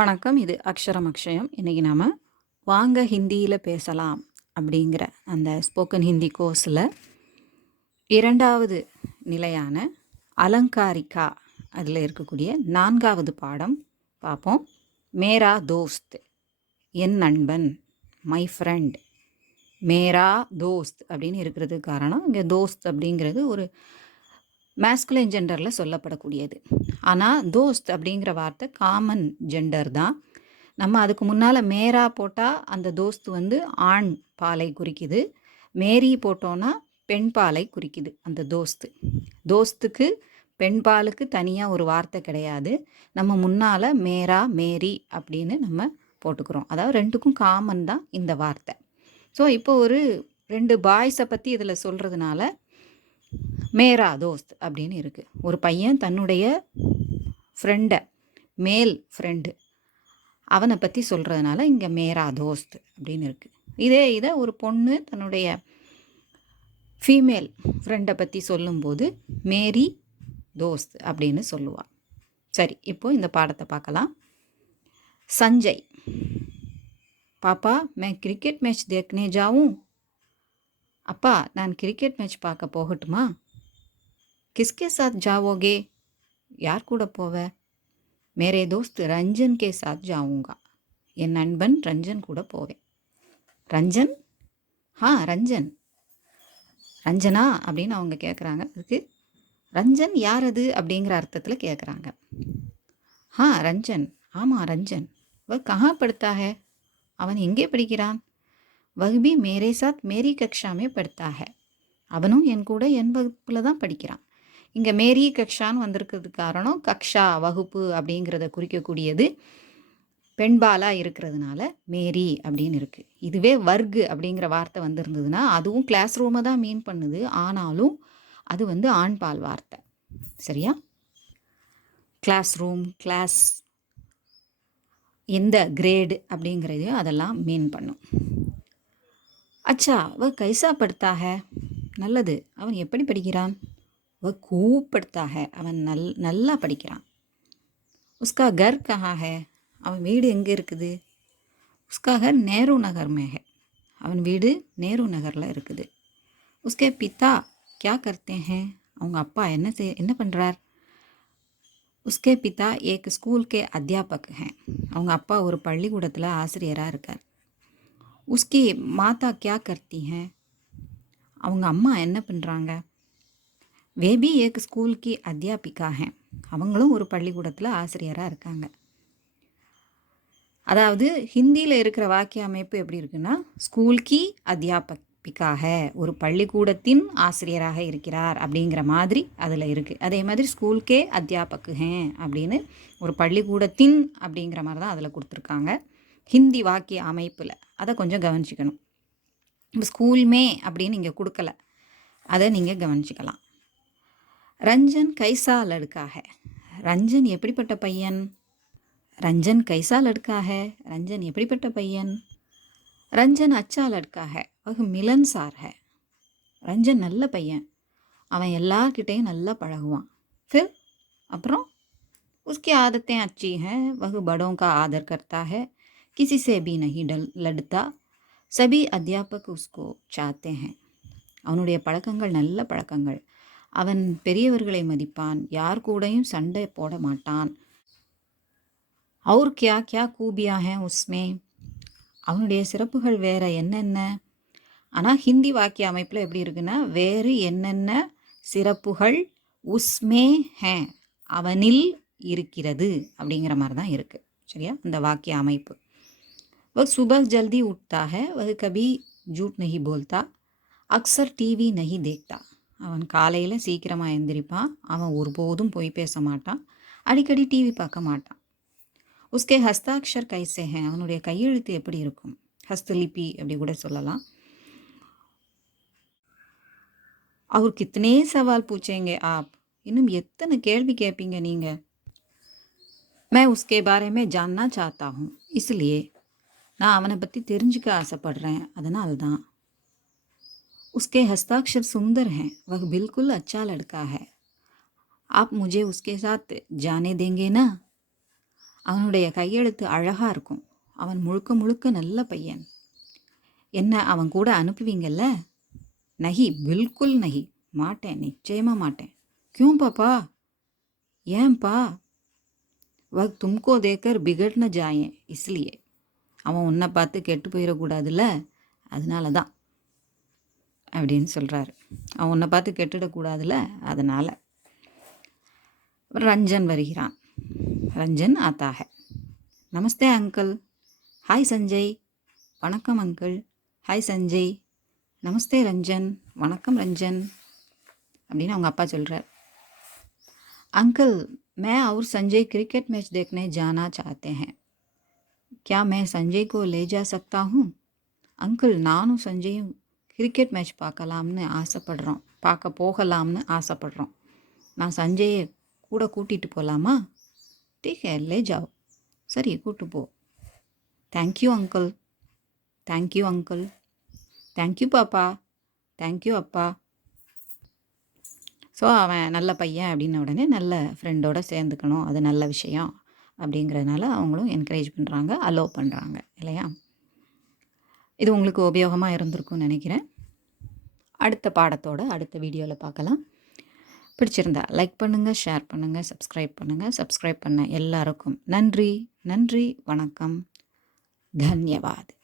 வணக்கம். இது அக்ஷரம் அக்ஷயம். இன்றைக்கி நாம் வாங்க ஹிந்தியில் பேசலாம் அப்படிங்கிற அந்த ஸ்போக்கன் ஹிந்தி கோர்ஸில் 2வது நிலையான அலங்காரிகா அதில் இருக்கக்கூடிய 4வது பாடம் பார்ப்போம். மேரா தோஸ்த், என் நண்பன், மை ஃப்ரெண்ட். மேரா தோஸ்த் அப்படின்னு இருக்கிறதுக்கு காரணம் இங்கே தோஸ்த் அப்படிங்கிறது ஒரு மேஸ்குலைன் ஜெண்டரில் சொல்லப்படக்கூடியது. ஆனால் தோஸ்த் அப்படிங்கிற வார்த்தை காமன் ஜெண்டர் தான். நம்ம அதுக்கு முன்னால் மேரா போட்டால் அந்த தோஸ்த் ஆண் பாலை குறிக்குது, மேரி போட்டோன்னா பெண் பாலை குறிக்குது. அந்த தோஸ்துக்கு பெண் பாலுக்கு தனியாக ஒரு வார்த்தை கிடையாது. நம்ம முன்னால் மேரா மேரி அப்படின்னு நம்ம போட்டுக்கிறோம். அதாவது ரெண்டுக்கும் காமன் தான் இந்த வார்த்தை. ஸோ இப்போ ஒரு 2 பாய்ஸை பற்றி இதில் சொல்கிறதுனால மேரா தோஸ்த் அப்படின்னு இருக்குது. ஒரு பையன் தன்னுடைய ஃப்ரெண்டை, மேல் ஃப்ரெண்டு, அவனை பற்றி சொல்கிறதுனால இங்கே மேரா தோஸ்த் அப்படின்னு இருக்குது. இதை ஒரு பொண்ணு தன்னுடைய ஃபீமேல் ஃப்ரெண்டை பற்றி சொல்லும்போது மேரி தோஸ்த் அப்படின்னு சொல்லுவாள். சரி, இப்போது இந்த பாடத்தை பார்க்கலாம். சஞ்சய், பாப்பா मैं क्रिकेट मैच देखने जाऊं? அப்பா, நான் கிரிக்கெட் மேட்ச் பார்க்க போகட்டுமா? கிஸ்கே சாத் ஜாவோகே? யார் கூட போவ? மேரே தோஸ்த் ரஞ்சன் கே சாத் ஜாவுங்கா. என் நண்பன் ரஞ்சன் கூட போவேன். ரஞ்சன்? ரஞ்சன். ரஞ்சனா அப்படின்னு அவங்க கேட்குறாங்க. அதுக்கு ரஞ்சன் யார் அது அப்படிங்கிற அர்த்தத்தில் கேட்குறாங்க. ரஞ்சன். ஆமாம், ரஞ்சன். வ கஹா படுத்தா ஹை? அவன் எங்கே படிக்கிறான்? वह भी मेरे साथ मेरी कक्षा में पढ़ता है. அவனும் என் கூட என் வகுப்பில் தான் படிக்கிறான். இங்கே மேரி கக்ஷான்னு வந்திருக்கிறதுக்கு காரணம் கக்ஷா வகுப்பு அப்படிங்கிறத குறிக்கக்கூடியது பெண்பாலாக இருக்கிறதுனால மேரி அப்படின்னு இருக்குது. இதுவே வர்க் அப்படிங்கிற வார்த்தை வந்திருந்ததுன்னா அதுவும் கிளாஸ் ரூமை தான் மீன் பண்ணுது, ஆனாலும் அது ஆண்பால் வார்த்தை. சரியா? கிளாஸ் ரூம், கிளாஸ், எந்த கிரேடு அப்படிங்கிறதையும் அதெல்லாம் மீன் பண்ணும். அச்சா, வ கைசா படுத்தா ஹை? நல்லது, அவன் எப்படி படிக்கிறான்? வ खूब पढ़ता है. அவன் நல்லா படிக்கிறான். உஸ்கா கர் கஹா ஹை? அவன் வீடு எங்கே இருக்குது? உஸ்கா கர் நேரு நகர் மே ஹை. அவன் வீடு நேரு நகரில் இருக்குது. உஸ்கே பிதா கியா கர்த்தே ஹை? அவங்க அப்பா என்ன பண்ணுறார்? உஸ்கே பிதா ஏக் ஸ்கூல் கே அத்தியாபக் ஹை. அவங்க அப்பா ஒரு பள்ளிக்கூடத்தில் ஆசிரியராக இருக்கார். உஸ்கி மாதா கியா கர்த்தி ஹை? அவங்க அம்மா என்ன பண்ணுறாங்க? வே பி ஏக் ஸ்கூல் கி அத்தியாபிகா ஹை. அவங்களும் ஒரு பள்ளிக்கூடத்தில் ஆசிரியராக இருக்காங்க. அதாவது ஹிந்தியில் இருக்கிற வாக்கிய அமைப்பு எப்படி இருக்குன்னா, ஸ்கூல் கி அத்தியாபிகா ஹை, ஒரு பள்ளிக்கூடத்தின் ஆசிரியராக இருக்கிறார் அப்படிங்கிற மாதிரி அதில் இருக்குது. அதே மாதிரி ஸ்கூல் கே அத்தியாபக் ஹை அப்படின்னு ஒரு பள்ளிக்கூடத்தின் அப்படிங்கிற மாதிரி தான் அதில் கொடுத்துருக்காங்க ஹிந்தி வாக்கிய அமைப்பில். அதை கொஞ்சம் கவனிச்சிக்கணும். இப்போ ஸ்கூல் மே அப்படின்னு இங்கே கொடுக்கல, அதை நீங்கள் கவனிச்சிக்கலாம். ரஞ்சன் கைசா லடுக்கா ஹை? ரஞ்சன் எப்படிப்பட்ட பையன்? ரஞ்சன் கைசா லடுக்கா ஹை? ரஞ்சன் எப்படிப்பட்ட பையன்? ரஞ்சன் அச்சா லடுக்கா ஹை, வஹ் மிலன்சார் ஹை. ரஞ்சன் நல்ல பையன், அவன் எல்லார்கிட்டையும் நல்லா பழகுவான். ஃபிர் அப்புறம் उसकी आदतें अच्छी हैं, वह बड़ों का आदर करता है, किसी से भी नहीं लड़ता, सभी अध्यापक उसको चाहते हैं. அவனுடைய பழக்கங்கள் நல்ல பழக்கங்கள். அவன் பெரியவர்களை மதிப்பான், யார் கூடயும் சண்டை போட மாட்டான். और क्या क्या खूबियाँ हैं उसमें? அவனுடைய சிறப்புகள் வேற என்னென்ன? ஆனால் ஹிந்தி வாக்கிய அமைப்பில் எப்படி இருக்குன்னா, வேறு என்னென்ன சிறப்புகள் உஸ்மே ஹே, அவனில் இருக்கிறது அப்படிங்கிற மாதிரி தான் இருக்குது. சரியா? இந்த வாக்கிய அமைப்பு. वह सुबह जल्दी उठता है, वह कभी झूठ नहीं बोलता, अक्सर टीवी नहीं देखता. அவன் காலையில் சீக்கிரமாக எந்திரிப்பான், அவன் ஒருபோதும் பொய் பேச மாட்டான், அடிக்கடி டிவி பார்க்க மாட்டான். உஸ்கே ஹஸ்தாக்ஷர் கைசே ஹே? அவனுடைய கையெழுத்து எப்படி இருக்கும்? ஹஸ்தலிபி அப்படி கூட சொல்லலாம். அவர் கித்தனே சவால் பூச்சேங்க ஆப்? இன்னும் எத்தனை கேள்வி கேட்பீங்க நீங்கள்? मैं उसके बारे में जानना चाहता हूँ, इसलिए நான் அவனை பற்றி தெரிஞ்சுக்க ஆசைப்படுறேன், அதனால தான். उसके हस्ताक्षर सुंदर हैं, वह बिल्कुल अच्छा लड़का है, आप मुझे उसके साथ जाने देंगे ना? அவனுடைய கையெழுத்து அழகாக இருக்கும். அவன் முழுக்க முழுக்க நல்ல பையன். என்ன அவன் கூட அனுப்புவீங்கல்ல? நஹி, பில்குல் நஹி, மாட்டேன், நிச்சயமாக மாட்டேன். क्यों பாப்பா? ஏன்பா? வக் தும்கோ தேக்கர் பிகட் ந ஜாயே இஸ்லியே. அவன் உன்னை பார்த்து கெட்டு போயிடக்கூடாதுல்ல, அதனால தான் அப்படின்னு சொல்கிறாரு. அவன் உன்னை பார்த்து கெட்டுடக்கூடாதுல்ல, அதனால். ரஞ்சன் வருகிறான். ரஞ்சன் ஆத்தா ஹை. நமஸ்தே அங்கிள். ஹாய் சஞ்சய். வணக்கம் அங்கிள். ஹாய் சஞ்சய். நமஸ்தே ரஞ்சன். வணக்கம் ரஞ்சன் அப்படின்னு அவங்க அப்பா சொல்கிறார். अंकल, मैं और संजय क्रिकेट मैच देखने जाना चाहते हैं. क्या मैं संजय को ले जा सकता हूँ? अंकल, நானும் சஞ்சயும் கிரிக்கெட் மேட்ச் பார்க்க போகலாம்னு ஆசைப்படுறோம். நான் சஞ்சயை கூட கூட்டிகிட்டு போகலாமா? ठीक है, ले जाओ. சரி, கூட்டு போ. Thank you uncle. Thank you uncle. Thank you பாப்பா. தேங்க்யூ அப்பா. ஸோ அவன் நல்ல பையன் அப்படின்ன உடனே நல்ல ஃப்ரெண்டோடு சேர்ந்துக்கணும், அது நல்ல விஷயம் அப்படிங்கிறதுனால அவங்களும் என்கரேஜ் பண்ணுறாங்க, அலோவ் பண்ணுறாங்க இல்லையா? இது உங்களுக்கு உபயோகமாக இருந்திருக்கும்னு நினைக்கிறேன். அடுத்த பாடத்தோடு அடுத்த வீடியோவில் பார்க்கலாம். பிடிச்சிருந்தா லைக் பண்ணுங்கள், ஷேர் பண்ணுங்கள், சப்ஸ்கிரைப் பண்ணுங்கள். சப்ஸ்கிரைப் பண்ண எல்லாருக்கும் நன்றி. நன்றி, வணக்கம், தன்யவாத்.